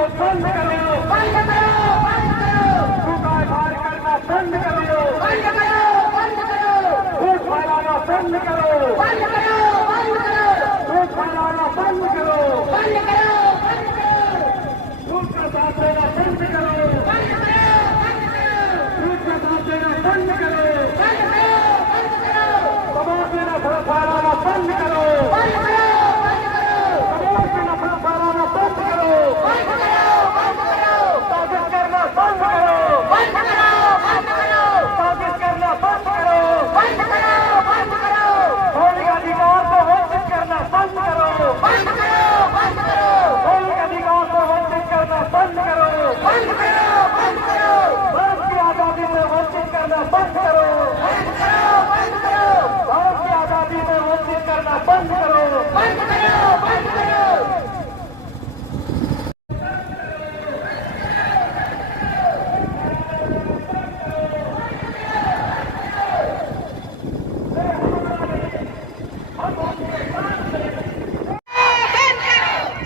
को बंद करो, बंद करो, बंद करो, झूठा भार करना बंद करो, बंद करो, बंद करो, झूठ फैलाना बंद करो, बंद करो, बंद करो, झूठ फैलाना बंद करो, बंद करो, बंद करो, झूठ का साथ देना बंद करो, बंद करो, बंद करो, झूठ का साथ देना बंद करो, बंद करो, बंद करो, समाज में नफरत फैलाना बंद करो, बंद करो, बंद करो, समाज में नफरत फैलाना बंद करो, बंद करो, बंद करो, साजिश करना बंद करो, बंद करो, बंद करो, साजिश करना बंद करो, बंद करो, बंद करो, मौलिक अधिकार को वंचित करना बंद करो, बंद करो, बंद करो, मौलिक अधिकार को वंचित करना बंद करो, बंद करो, बंद करो, भारत की आजादी से वंचित करना बंद करो, बंद करो, बंद करो, भारत की आजादी से वंचित करना बंद करो, बंद करो, बंद करो।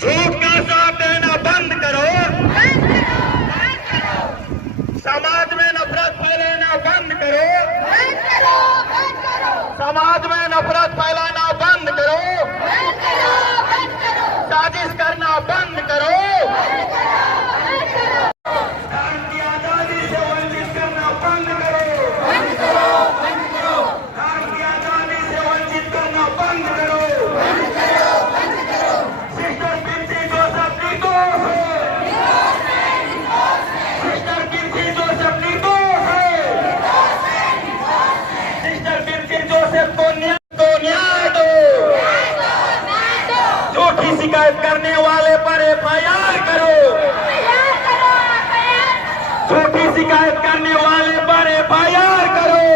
झूठ का साथ देना बंद करो, समाज में नफरत फैलाना बंद करो, समाज में नफरत फैलाना बंद करो, साजिश करना बंद करो, धर्म की आजादी से वंचित करना बंद करो, धर्म की आजादी से वंचित करना बंद करो, सिस्टर कीर्ति जोसेफ निर्दोष है, सिस्टर कीर्ति जोसेफ निर्दोष है, सिस्टर कीर्ति जोसेफ को न्याय दो, झूठी शिकायत करने वाले पर एफआईआर करो, झूठी शिकायत करने वाले पर एफआईआर करो,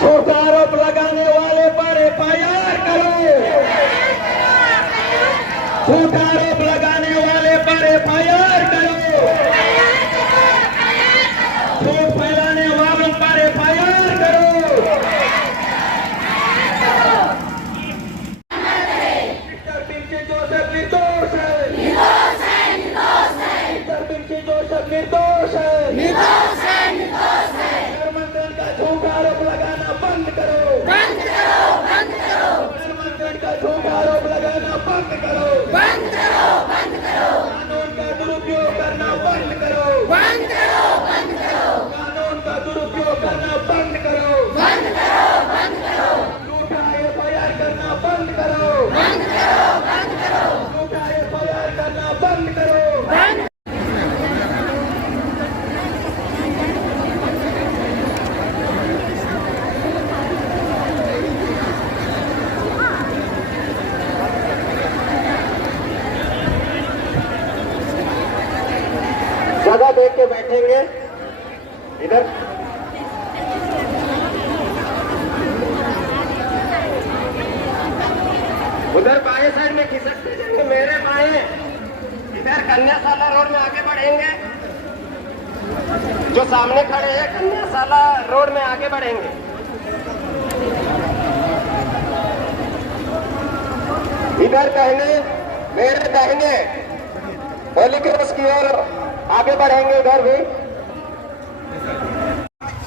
झूठा आरोप लगाने वाले पर एफआईआर करो, झूठा आरोप लगाने वाले पर एफआईआर करो, झूठ फैलाने वालों पर एफआईआर करो। सिस्टर कीर्ति जोसेफ निर्दोष है, सिस्टर कीर्ति जोसेफ निर्दोष है, धर्मांतरण का झूठा आरोप लगाना बंद करो, धर्मांतरण का झूठा आरोप लगाना बंद करो, कानून का दुरुपयोग करना बंद करो, कानून का दुरुपयोग करना बंद करो, झूठा एफआईआर करना बंद करो, झूठा एफआईआर करना बंद करो। जगह देख के बैठेंगे इधर। उधर बाएं साइड में खिसकते जाएंगे, मेरे बाएं इधर कन्याशाला रोड में आगे बढ़ेंगे, जो सामने खड़े हैं कन्याशाला रोड में आगे बढ़ेंगे। इधर कहने मेरे दाहिने होली क्रॉस की ओर आगे बढ़ेंगे, इधर भी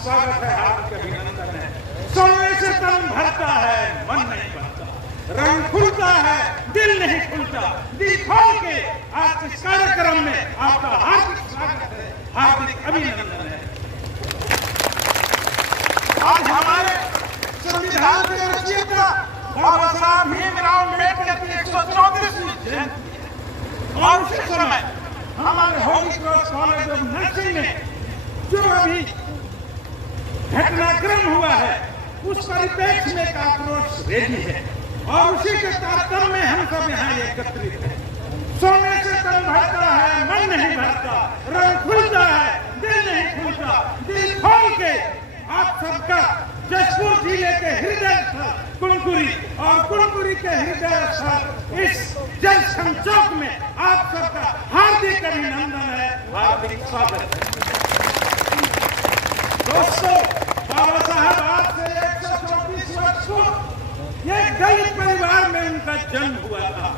स्वागत है, आपका अभिनंदन है। सोने से तन भरता है, मन नहीं भरता, रंग खुलता है, दिल नहीं खुलता। दिल खोल के आज इस कार्यक्रम में आपका हार्दिक स्वागत है, हार्दिक अभिनंदन है। आज हमारे संविधान के रचयिता बाबा साहब भीमराव अम्बेडकर की 134वीं जयंती और उसी समय हमारे Holi cross college of nursing में जो अभी घटनाक्रम हुआ है उस परिप्रेक्ष्य में एक आक्रोश रैली है और उसी के तारतम्य में हम सब यहाँ एकत्रित हैं। सोने से तन भरता है, मन नहीं भरता, रंग खुलता है, दिल नहीं खुलता। दिल खोल के आप सबका जशपुर जिले के हृदय स्थल कुनकुरी और कुनकुरी के हृदय स्थल इस जल संचौक में आप सबका हार्दिक अभिनंदन है, हार्दिक स्वागत है। दोस्तों, बाबा साहब आज से 134 वर्ष को एक दलित परिवार में उनका जन्म हुआ था।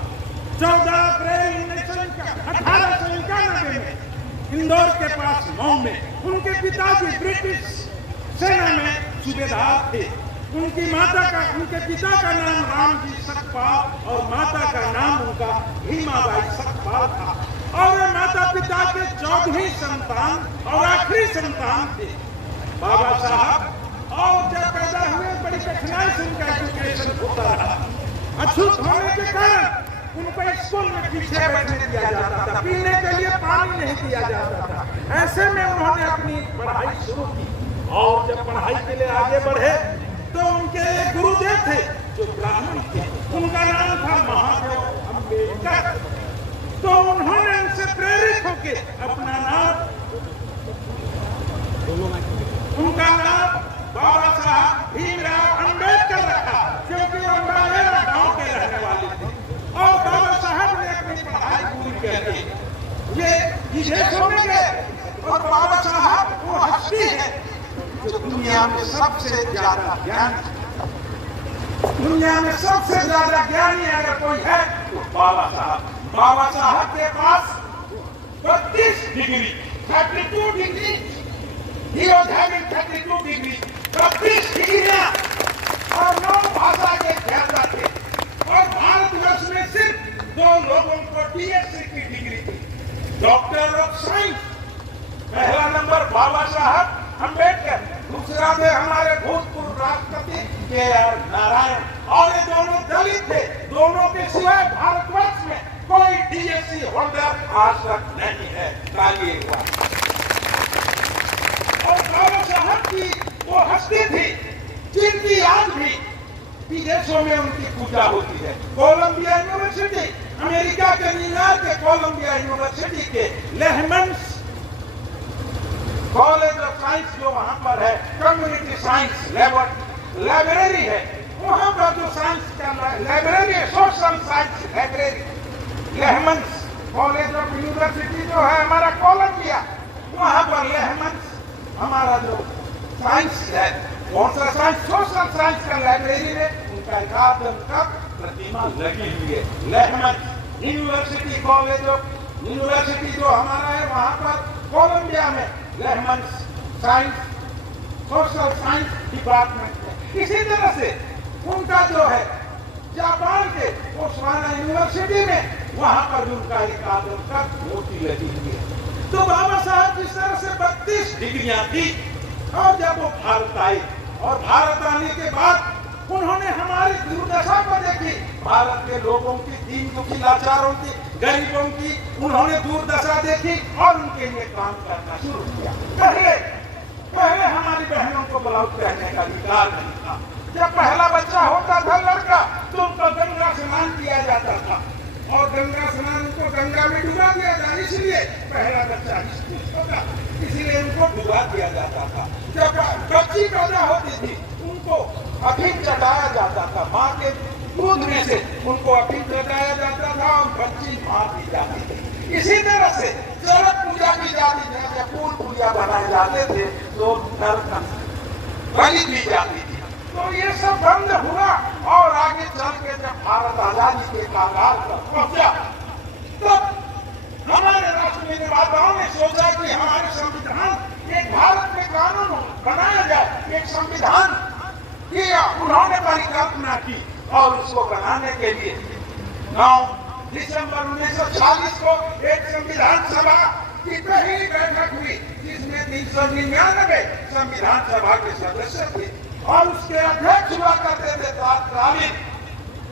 14 अप्रैल 19 1891 में इंदौर के पास मऊ में उनके पिताजी ब्रिटिश सेना में सूबेदार थे। उनके पिता का नाम रामजी सकपाल और माता का नाम उनका भीमाबाई सकपाल था और वे माता पिता के 14वीं संतान और आखिरी संतान थे। बाबा साहब और जब पैदा हुए बड़ी कठिनाई से उनका एजुकेशन होता रहा। अछूत होने के कारण उनको स्कूल में पीछे बैठने दिया जाता था, पीने के लिए पानी नहीं दिया जाता था। ऐसे में उन्होंने अपनी पढ़ाई शुरू की और जब पढ़ाई के लिए आगे बढ़े तो उनके गुरुदेव थे जो ब्राह्मण थे, उनका नाम था महादेव अम्बेडकर। तो उन्होंने उनसे प्रेरित होकर अपना नाम, उनका नाम बाबा साहब भीमराव अम्बेडकर रखा, क्योंकि वो अम्बालेरा गांव के रहने वाले थे। और बाबा साहब ने अपनी पढ़ाई पूरी करके ये विदेशों में गए और बाबा साहब वो हस्ती है जो दुनिया में सबसे ज्यादा ज्ञानी अगर कोई है तो बाबा साहब। बाबा साहब के पास 32 डिग्री 32 डिग्री 32 डिग्री 32 डिग्रियां और 9 भाषा के ज्ञाता थे। और भारतवर्ष में सिर्फ 2 लोगों को DSc की डिग्री थी, डॉक्टर ऑफ साइंस। पहला नंबर बाबा साहब अम्बेडकर, दूसरा थे हमारे भूतपूर्व राष्ट्रपति KR नारायण। और ये दोनों दलित थे। दोनों के सिवाय भारतवर्ष में कोई DSc होल्डर आज तक नहीं है। तालिए और बाबा साहब की वो हस्ती थी जिनकी आज भी विदेशों में उनकी पूजा होती है। कोलंबिया यूनिवर्सिटी, अमेरिका के न्यूयॉर्क के कोलंबिया यूनिवर्सिटी के लेहमन्स कॉलेज ऑफ साइंस जो वहां पर है, कम्युनिटी साइंस लाइब्रेरी है, वहां पर जो साइंस का लाइब्रेरी है, सोशल साइंस लाइब्रेरी, लेहमन्स कॉलेज ऑफ यूनिवर्सिटी जो है हमारा कोलंबिया, वहां पर लेहमन्स हमारा जो साइंस है, कौन सा साइंस, सोशल साइंस का लाइब्रेरी में उनका एकादम का प्रतिमा लगी हुई है। लेहमन्स यूनिवर्सिटी कॉलेज ऑफ यूनिवर्सिटी जो हमारा है वहां पर कोलंबिया में लेहमन्स साइंस सोशल साइंस डिपार्टमेंट है। इसी तरह से उनका जो है जापान के ओसाका यूनिवर्सिटी में वहां पर भी उनका एक आदम का मूर्ति लगी हुई है। तो बाबा साहब जिस तरह से 32 डिग्रियां थी और जब वो भारत आए और भारत आने के बाद उन्होंने हमारी दुर्दशा को देखी, भारत के लोगों की, दीन दुखी लाचारों की, गरीबों की उन्होंने दुर्दशा देखी और उनके लिए काम करना शुरू किया। पहले हमारी बहनों को ब्लाउज पहनने का अधिकार नहीं था। जब पहला बच्चा होता था लड़का तो उनको गंगा स्नान किया जाता था और गंगा स्नान उनको गंगा में डुबा दिया जाता, इसलिए पहला बच्चा होगा, इसलिए उनको डुबा दिया जाता था। जब बच्ची पैदा होती थी उनको अफीम चटाया जाता था, माँ के दूध में से उनको अफीम चटाया जाता था और बच्ची मार दी जाती थी। इसी तरह से चरक पूजा की जाती थी, जब फूल पूजा बनाए जाते थे तो नर बलि दी जाती थी। तो ये सब बंद हुआ और आगे चल के जब भारत आजादी के कागार पर पहुंचा तब हमारे राष्ट्र निर्माताओं ने सोचा कि हमारे संविधान एक भारत में कानून बनाया जाए, एक संविधान किया। उन्होंने परिकल्पना की और उसको बनाने के लिए 9 दिसंबर 1940 को एक संविधान सभा की पहली बैठक हुई जिसमें 399 संविधान सभा के सदस्य थे और उसके अध्यक्ष हुआ करते थे तत्कालीन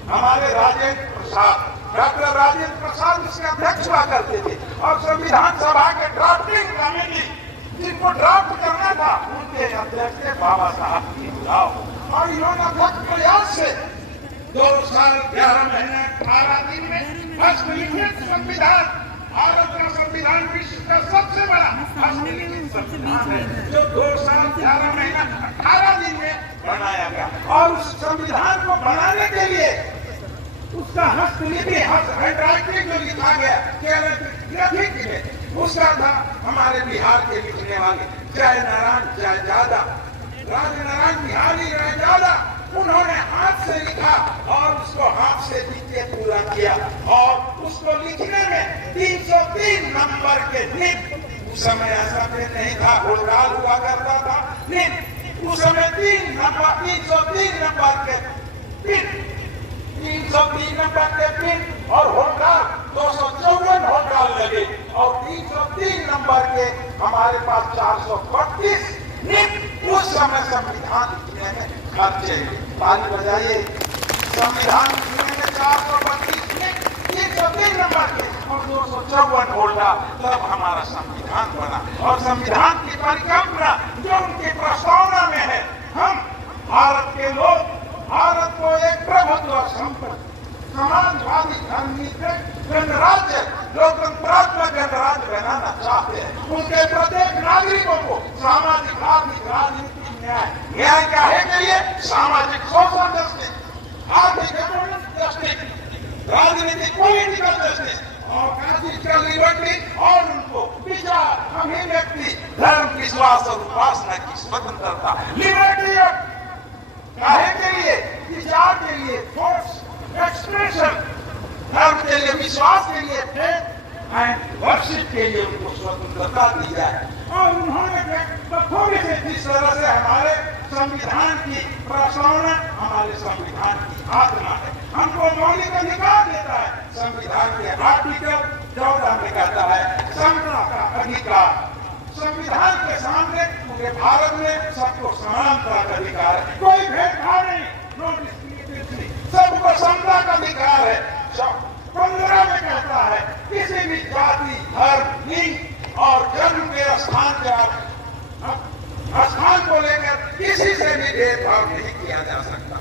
हमारे राजेंद्र प्रसाद, डॉक्टर राजेंद्र प्रसाद उसके अध्यक्ष हुआ करते थे। और संविधान सभा के ड्राफ्टिंग कमेटी जिनको ड्राफ्ट करना था उनके अध्यक्ष थे बाबा साहब भीमराव। और इन्होंने बहुत प्रयास से 2 साल 11 महीने 18 दिन में हस्तलिखित संविधान, भारत का संविधान विश्व का सबसे बड़ा हस्तलिखित संविधान है जो 2 साल 11 महीना 18 दिन में बनाया गया। और उस संविधान को बनाने के लिए उसका हस्तलिपि हैंडराइटिंग में लिखा गया ग्राफिक में उसका था हमारे बिहार के लिखने वाले जय नारायण जय जादा, राजनारायण बिहारी जय जादा, उन्होंने हाथ से लिखा और उसको हाथ से लिख के पूरा किया और उसको लिखने में 303 नंबर के नित, उस समय ऐसा फिर नहीं था, होलगाल हुआ करता था नित, उस समय 303 नंबर के पिन, 303 नंबर के पिन और होलगाल 254 होलगाल लगे और 303 नंबर के हमारे पास 432 नित। उस समय संविधान लिखने में खर्चे, ताली बजाइए, संविधान लिखने में 432 नित, 303 नंबर के और 254 होल्डा, तब हमारा संविधान बना। और संविधान की परिकल्पना जो उनकी प्रस्तावना में है, हम भारत के लोग भारत को एक प्रभुत्व संपन्न समाजवादी धर्मनिरपेक्ष गणराज्य लोकतंत्रात्मक गणराज्य बनाना चाहते हैं। उनके प्रत्येक नागरिकों को सामाजिक, आर्थिक, राजनीतिक न्याय क्या है के लिए सामाजिक सोशल जस्टिस, आर्थिक जस्टिस, राजनीतिक पॉलिटिकल जस्टिस और कॉन्स्टिट्यूशनल लिबर्टी और उनको विचार, अभिव्यक्ति, धर्म, विश्वास और उपासना की स्वतंत्रता, लिबर्टी काहे के लिए, विचार के लिए, थॉट्स एक्सप्रेशन, धर्म के लिए, विश्वास के लिए, फेथ एंड वर्शिप के लिए उनको स्वतंत्रता दी जाए। और उन्होंने थोड़ी से जिस तरह से हमारे संविधान की प्रस्तावना हमारे संविधान की आत्मा है, हमको मौलिक अधिकार देता है। संविधान के आर्टिकल 14 में कहता है समता का अधिकार, संविधान के सामने पूरे भारत में सबको समानता का अधिकार है, कोई भेदभाव नहीं, नो डिस्क्रिमिनेशन, सबको समता का अधिकार है। 15 में कहता है किसी भी जाति, धर्म, लिंग और जन्म के स्थान को लेकर किसी से भी भेदभाव नहीं किया जा सकता।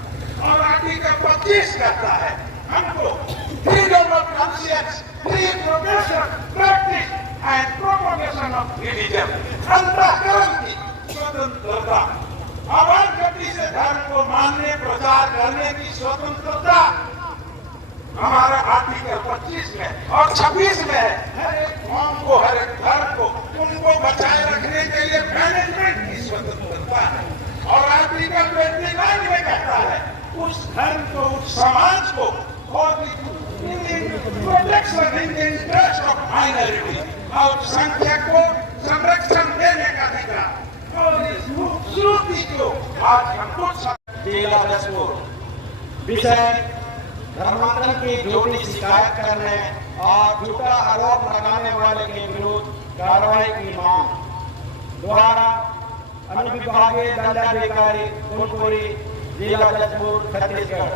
और आर्टिकल 25 कहता है हमको freedom of conscience, free progression, practice and propagation of religion, अंतःकरण की स्वतंत्रता, आवाज गति से धर्म को मानने, प्रचार करने की स्वतंत्रता हमारा आर्टिकल 25 में और 26 में है। हर एक कौम को, हर एक धर्म को उनको बचाए रखने के लिए मैनेजमेंट की स्वतंत्रता है। और आर्टिकल 29 में कहता है उस धर्म को, उस समाज को और protection in the interest of minority, अल्पसंख्यक को संरक्षण देने का अधिकार। और इस खूबसूरती को आज हम कुछ जिला जसपुर विषय धर्मांतरण की झूठी शिकायत करने और झूठा आरोप लगाने वाले के विरुद्ध कार्रवाई की मांग द्वारा अनुविभागीय दंडाधिकारी फूलपुरी, जिला जसपुर, छत्तीसगढ़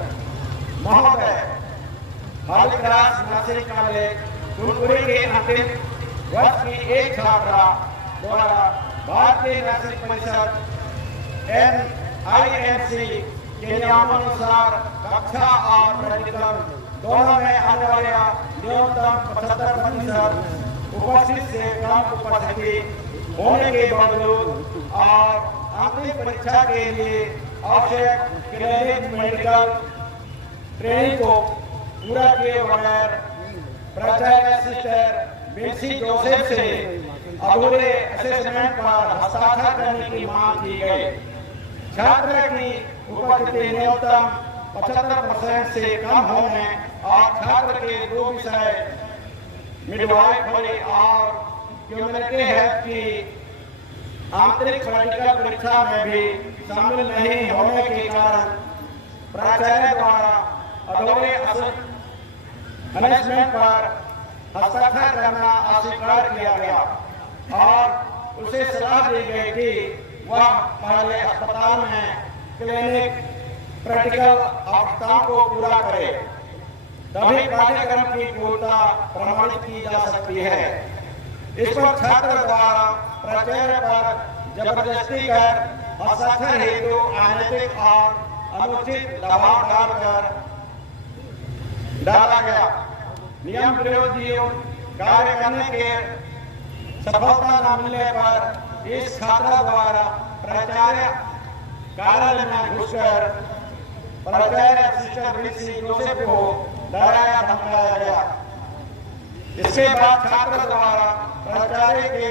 महोदय, बालिकास नर्सिंग कॉलेज फूलपुरी के अंतिम वर्ष की एक छात्रा द्वारा भारतीय नर्सिंग परिषद NINC के नियमानुसार कक्षा और प्रैक्टिकल दोनों में अनिवार्य न्यूनतम 75% उपस्थित से कम उपस्थिति होने के बावजूद और अंतिम परीक्षा के लिए आवश्यक क्लिनिक मेडिकल ट्रेनिंग को पूरा किए बगैर प्राचार्य सिस्टर बिन्सी जोसेफ से अधूरे असेसमेंट पर हस्ताक्षर करने की मांग की गई। छात्र की उपस्थिति न्यूनतम 75% से कम होने और छात्र के 2 विषय मिडवाइफरी और कम्युनिटी हेल्थ की आंतरिक मेडिकल परीक्षा में भी शामिल नहीं होने के कारण प्राचार्य द्वारा अधूरे असेसमेंट पर हस्ताक्षर करना अस्वीकार किया गया और उसे सलाह दी गई कि वह पहले अस्पताल में क्लिनिक प्रैक्टिकल आवश्यकताओं को पूरा करे, तभी पाठ्यक्रम की पूर्णता प्रमाणित की जा सकती है। इस पर छात्र द्वारा प्राचार्य पर जबरदस्ती कर हस्ताक्षर हेतु अनैतिक और अनुचित दबाव डाला गया। नियम विरोधी कार्य करने के सफलता न मिलने पर इस छात्रा द्वारा प्राचार्य कार्यालय में घुसकर प्राचार्य सिस्टर बिन्सी जोसेफ को डराया धमकाया गया। इसके बाद छात्र द्वारा प्राचार्य के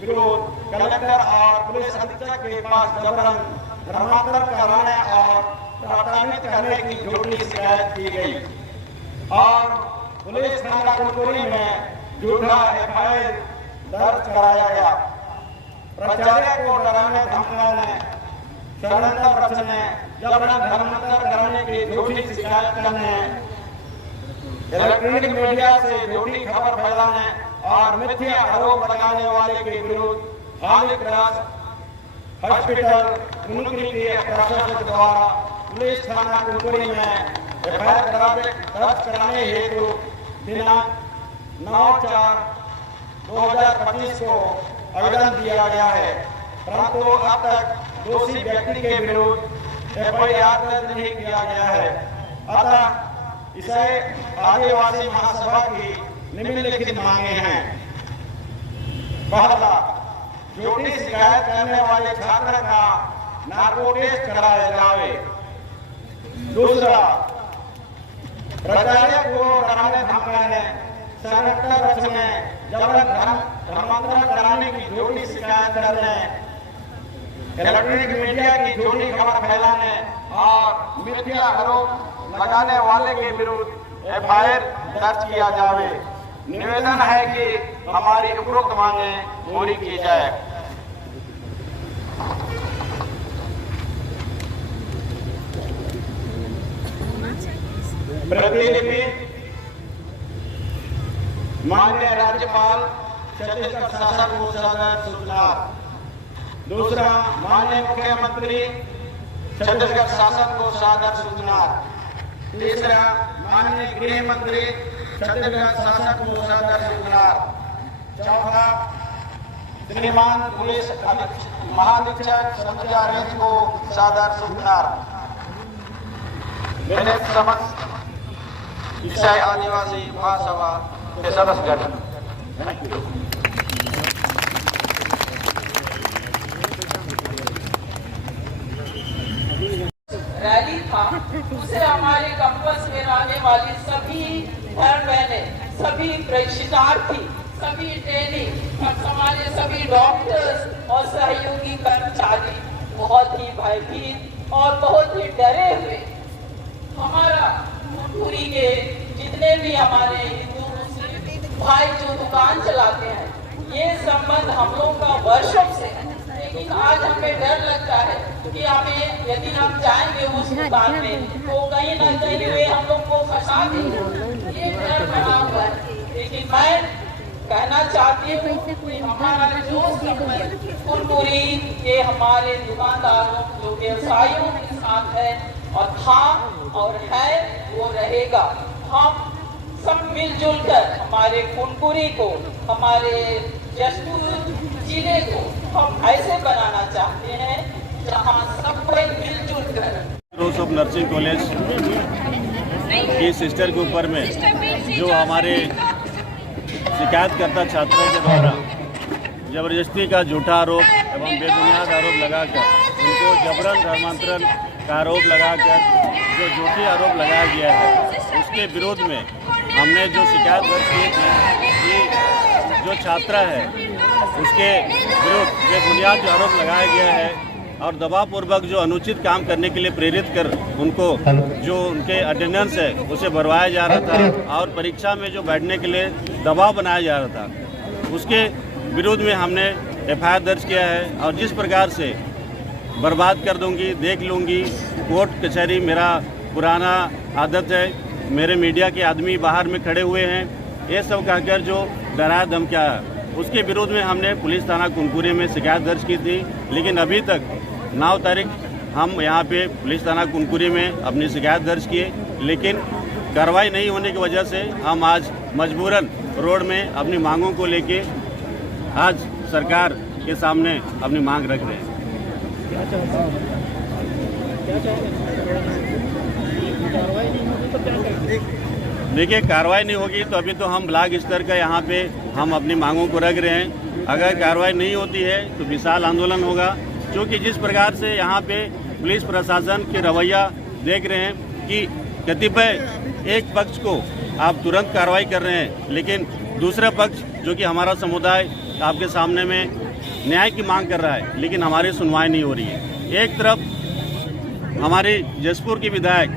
विरुद्ध कलेक्टर और पुलिस अधीक्षक के पास जबरन धर्मांतरण कराने और प्रताड़ित करने की झूठी शिकायत की गई और पुलिस थाना फूलपुरी में झूठा एफआईआर दर्ज कराया गया। प्राचार्य को डराने धमकाने, षड्यंत्र रचने, जबरन धर्मांतर करने की झूठी शिकायत करने, इलेक्ट्रॉनिक मीडिया से झूठी खबर फैलाने और मिथ्या आरोप लगाने वाले के विरुद्ध हालिक राज हॉस्पिटल कुनकुरी के प्रशासन द्वारा पुलिस थाना कुनकुरी में एफआईआर दर्ज कराने हेतु दिनांक 9/4/2025 को आवेदन दिया गया है, परंतु अब तक दोषी व्यक्ति के विरुद्ध एफआईआर दर्ज नहीं किया गया है। अतः इसे आदिवासी महासभा की निम्नलिखित मांगे हैं। पहला, झूठी शिकायत करने वाले छात्र का नार्को टेस्ट कराया जाए। दूसरा, प्राचार्य को डराने धमकाने, षड्यंत्र रचने, जबरन धर्मांतरण कराने की झूठी शिकायत करने, इलेक्ट्रॉनिक मीडिया की झूठी खबर फैलाने और मिथ्या आरोप लगाने वाले के विरुद्ध एफआईआर दर्ज किया जाए। निवेदन है कि हमारी उपरोक्त मांगे पूरी की जाए। प्रतिलिपि माननीय राज्यपाल छत्तीसगढ़ शासन को सादर सूचना। दूसरा, माननीय मुख्यमंत्री छत्तीसगढ़ शासन को सादर सूचना। तीसरा, माननीय गृह मंत्री छत्तीसगढ़ शासन को सादर सूचना। चौथा, श्रीमान पुलिस महानिरीक्षक संध्या रेंज को सादर सूचना। मेरे समस्त ईसाई आदिवासी महासभा के सदस्यगण, रैली था, उसे हमारे कैंपस में आने वाली सभी धर्म बहनें, सभी प्रशिक्षणार्थी, सभी ट्रेनिंग, हमारे सभी डॉक्टर्स और सहयोगी कर्मचारी बहुत ही भयभीत और बहुत ही डरे हुए। हमारा कुनकुरी के जितने भी हमारे हिंदू मुस्लिम भाई जो दुकान चलाते हैं, ये संबंध हम लोग का वर्षों से है, लेकिन आज हमें डर लगता है कि हमें यदि हम जाएंगे उस दुकान में तो कहीं न कहीं वे हम लोग को फंसा देंगे, ये डर बना हुआ है। लेकिन मैं कहना चाहती हूँ कि हमारा जो संबंध कुनकुरी के हमारे दुकानदारों जो व्यवसायियों के साथ है और था और है, वो रहेगा। हम सब मिलजुल कर हमारे कुनकुरी को, हमारे जशपुर जिले को हम ऐसे बनाना चाहते हैं जहां सब कोई मिलजुल कर। रोज ऑफ नर्सिंग कॉलेज की सिस्टर के ऊपर में जो हमारे शिकायतकर्ता छात्रों के द्वारा जबरदस्ती का झूठा आरोप एवं बेबुनियाद आरोप लगाकर उनको जबरन धर्मांतरण का आरोप लगाकर जो झूठी आरोप लगाया गया है, उसके विरोध में हमने जो शिकायत दर्ज की थी कि जो छात्रा है उसके विरुद्ध बेबुनियाद जो आरोप लगाया गया है और दबावपूर्वक जो अनुचित काम करने के लिए प्रेरित कर उनको जो उनके अटेंडेंस है उसे भरवाया जा रहा था और परीक्षा में जो बैठने के लिए दबाव बनाया जा रहा था, उसके विरोध में हमने एफआईआर दर्ज किया है। और जिस प्रकार से बर्बाद कर दूंगी, देख लूँगी, कोर्ट कचहरी मेरा पुराना आदत है, मेरे मीडिया के आदमी बाहर में खड़े हुए हैं, ये सब कहकर जो डरा धमकाया, उसके विरोध में हमने पुलिस थाना कुनकुरी में शिकायत दर्ज की थी। लेकिन अभी तक 9 तारीख हम यहाँ पे पुलिस थाना कुनकुरी में अपनी शिकायत दर्ज किए, लेकिन कार्रवाई नहीं होने की वजह से हम आज मजबूरन रोड में अपनी मांगों को लेके आज सरकार के सामने अपनी मांग रख रहे हैं। देखिए, कार्रवाई नहीं होगी तो अभी तो हम ब्लॉक स्तर का यहाँ पे हम अपनी मांगों को रख रहे हैं। अगर कार्रवाई नहीं होती है तो विशाल आंदोलन होगा, क्योंकि जिस प्रकार से यहाँ पे पुलिस प्रशासन के रवैया देख रहे हैं कि कतिपय एक पक्ष को आप तुरंत कार्रवाई कर रहे हैं, लेकिन दूसरा पक्ष जो कि हमारा समुदाय आपके सामने में न्याय की मांग कर रहा है, लेकिन हमारी सुनवाई नहीं हो रही है। एक तरफ हमारी जशपुर की विधायक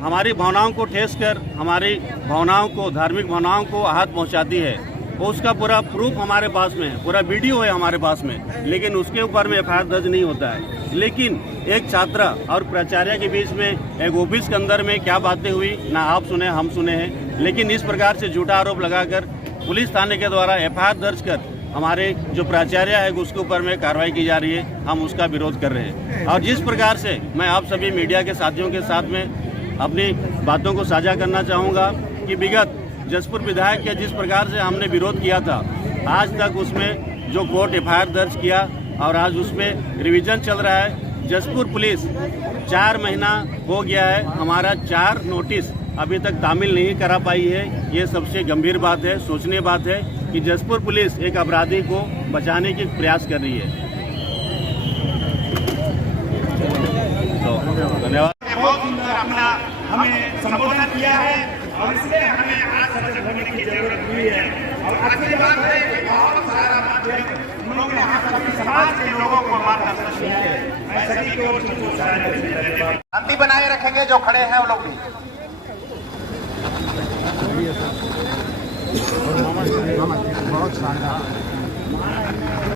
हमारी भावनाओं को ठेस कर, हमारी भावनाओं को, धार्मिक भावनाओं को आहत पहुंचाती है, उसका पूरा प्रूफ हमारे पास में है, पूरा वीडियो है हमारे पास में, लेकिन उसके ऊपर में एफआईआर दर्ज नहीं होता है। लेकिन एक छात्रा और प्राचार्य के बीच में एक ऑफिस के अंदर में क्या बातें हुई ना आप सुने हम सुने हैं, लेकिन इस प्रकार से झूठा आरोप लगाकर पुलिस थाने के द्वारा एफआईआर दर्ज कर हमारे जो प्राचार्य है उसके ऊपर में कार्रवाई की जा रही है, हम उसका विरोध कर रहे हैं। और जिस प्रकार से मैं आप सभी मीडिया के साथियों के साथ में अपनी बातों को साझा करना चाहूँगा कि विगत जसपुर विधायक के जिस प्रकार से हमने विरोध किया था, आज तक उसमें जो कोर्ट एफआईआर दर्ज किया और आज उसमें रिवीजन चल रहा है। जसपुर पुलिस 4 महीना हो गया है, हमारा 4 नोटिस अभी तक तामील नहीं करा पाई है। ये सबसे गंभीर बात है, सोचनीय बात है कि जसपुर पुलिस एक अपराधी को बचाने की प्रयास कर रही है। तो धन्यवाद। बहुत सुंदर अपना हमें संबोधन किया है और इसलिए हमें आज सजग होने की जरूरत हुई है। और अच्छी बात है कि बहुत सारा माध्यम उन्होंने यहाँ सभी समाज के लोगों को मार्गदर्शन किया है। मैं सभी को शांति बनाए रखेंगे, जो खड़े हैं वो लोग भी।